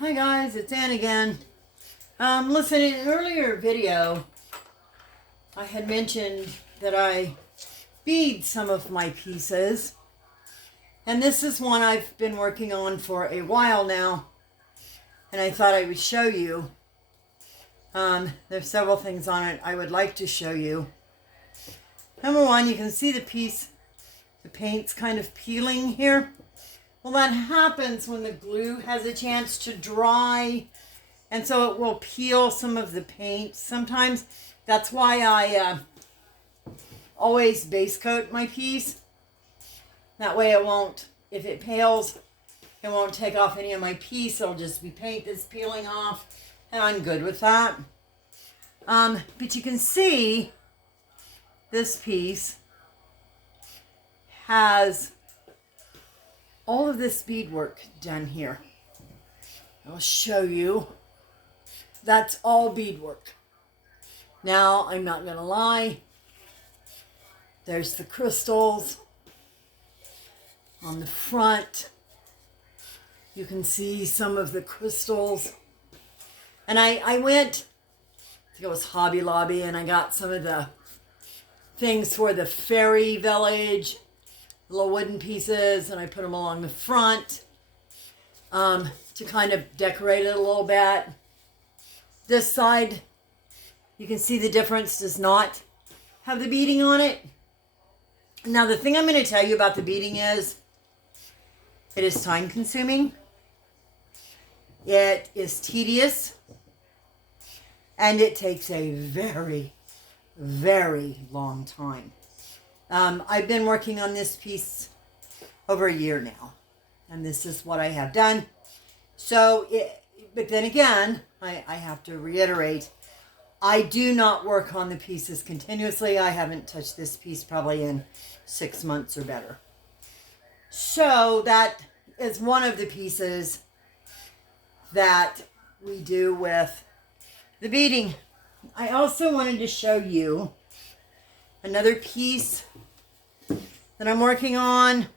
Hi guys, it's Ann again. Listen, in an earlier video, I had mentioned that I bead some of my pieces. And this is one I've been working on for a while now. And I thought I would show you. There's several things on it I would like to show you. Number one, you can see the piece, the paint's kind of peeling here. Well, that happens when the glue has a chance to dry, and so it will peel some of the paint sometimes. That's why I always base coat my piece. That way it won't, if it peels, it won't take off any of my piece. It'll just be paint that's peeling off, and I'm good with that. But you can see this piece has all of this beadwork done here. I'll show you. That's all beadwork. Now, I'm not gonna lie. There's the crystals on the front. You can see some of the crystals. And I went, I think it was Hobby Lobby, and I got some of the things for the fairy village, little wooden pieces, and I put them along the front to kind of decorate it a little bit. This side, you can see the difference does not have the beading on it. Now, the thing I'm going to tell you about the beading is it is time consuming, it is tedious, and it takes a very, very long time. I've been working on this piece over a year now, and this is what I have done. So, but then again, I have to reiterate, I do not work on the pieces continuously. I haven't touched this piece probably in 6 months or better. So that is one of the pieces that we do with the beading. I also wanted to show you another piece that I'm working on.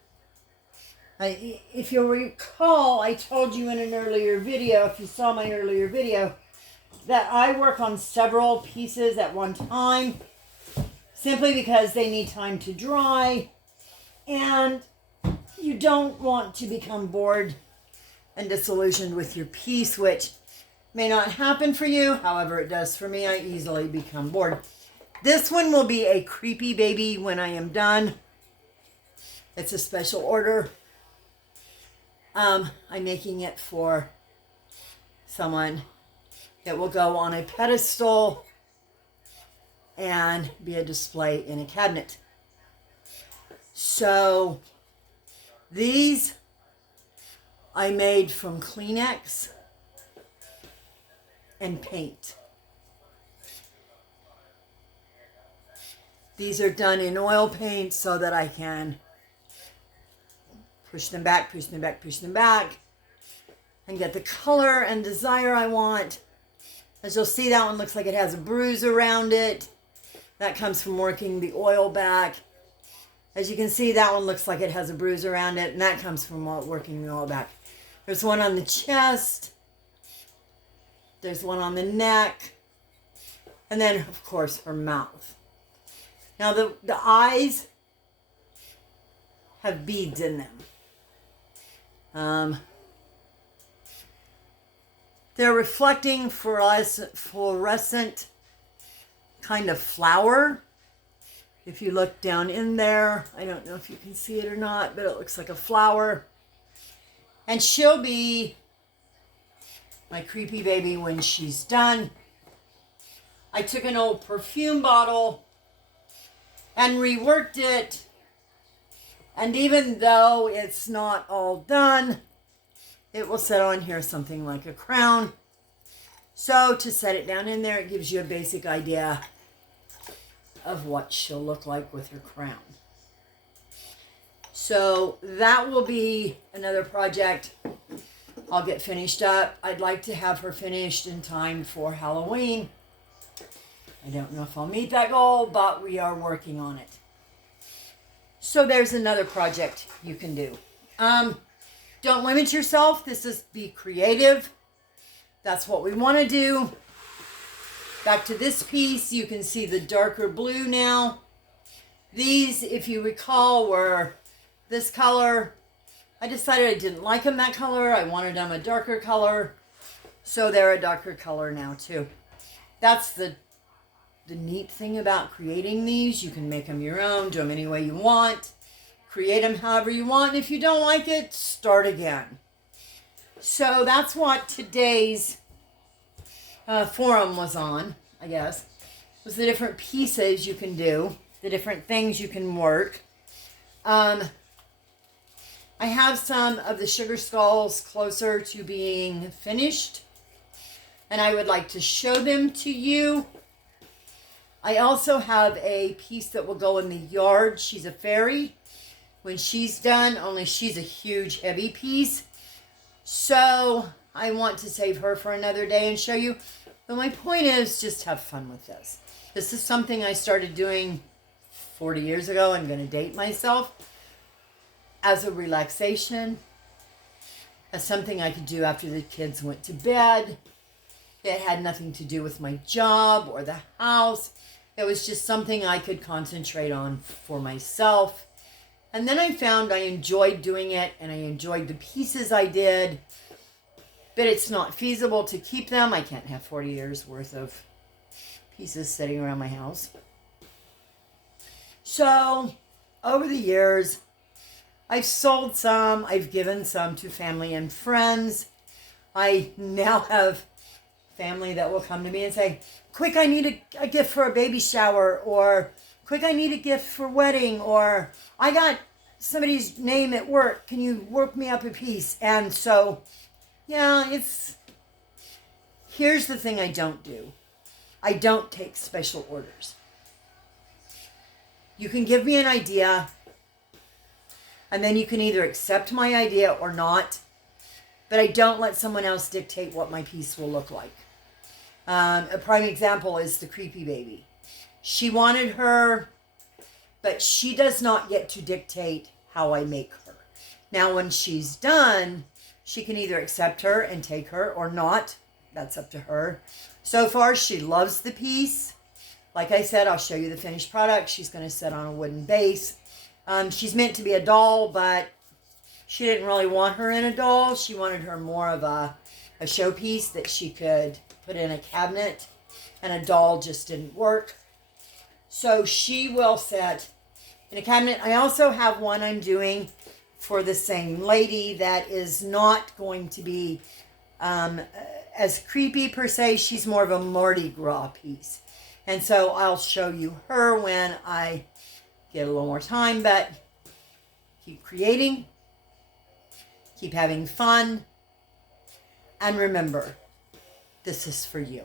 If you'll recall, I told you in an earlier video, if you saw my earlier video, that I work on several pieces at one time, simply because they need time to dry, and you don't want to become bored and disillusioned with your piece, which may not happen for you. However, it does for me. I easily become bored. This one will be a creepy baby when I am done. It's a special order. I'm making it for someone. It will go on a pedestal and be a display in a cabinet. So these I made from Kleenex and paint. These are done in oil paint so that I can push them back, push them back, push them back, and get the color and desire I want. As you'll see, that one looks like it has a bruise around it. That comes from working the oil back. As you can see, that one looks like it has a bruise around it, and that comes from working the oil back. There's one on the chest. There's one on the neck. And then, of course, her mouth. Now, the eyes have beads in them. They're reflecting fluorescent kind of flower. If you look down in there, I don't know if you can see it or not, but it looks like a flower. And she'll be my creepy baby when she's done. I took an old perfume bottle and reworked it. And even though it's not all done, it will sit on here something like a crown. So to set it down in there, it gives you a basic idea of what she'll look like with her crown. So that will be another project I'll get finished up. I'd like to have her finished in time for Halloween. I don't know if I'll meet that goal, but we are working on it. So there's another project you can do. Don't limit yourself. This is be creative. that's what we want to do. Back to this piece, you can see the darker blue now. These, if you recall, were this color. I decided I didn't like them that color. I wanted them a darker color. So they're a darker color now too. That's the neat thing about creating these. You can make them your own, do them any way you want. Create them however you want. And if you don't like it, start again. So that's what today's forum was on, I guess. Was the different pieces you can do. The different things you can work. I have some of the sugar skulls closer to being finished. And I would like to show them to you. I also have a piece that will go in the yard. She's a fairy. When she's done, only she's a huge heavy piece. So I want to save her for another day and show you. But my point is just have fun with this. This is something I started doing 40 years ago. I'm going to date myself. As a relaxation. As something I could do after the kids went to bed. It had nothing to do with my job or the house. It was just something I could concentrate on for myself. And then I found I enjoyed doing it and I enjoyed the pieces I did. But it's not feasible to keep them. I can't have 40 years worth of pieces sitting around my house. So, over the years, I've sold some. I've given some to family and friends. I now have family that will come to me and say, quick, I need a gift for a baby shower, or quick, I need a gift for wedding, or I got somebody's name at work. Can you work me up a piece? And so, yeah, here's the thing I don't do. I don't take special orders. You can give me an idea, and then you can either accept my idea or not, but I don't let someone else dictate what my piece will look like. A prime example is the creepy baby. She wanted her, but she does not get to dictate how I make her. Now, when she's done, she can either accept her and take her or not. That's up to her. So far, she loves the piece. Like I said, I'll show you the finished product. She's going to sit on a wooden base. She's meant to be a doll, but she didn't really want her in a doll. She wanted her more of a showpiece that she could put in a cabinet, and a doll just didn't work. So she will sit in a cabinet. I also have one I'm doing for the same lady that is not going to be as creepy per se. She's more of a Mardi Gras piece. And so I'll show you her when I get a little more time, but keep creating, keep having fun, and remember, this is for you.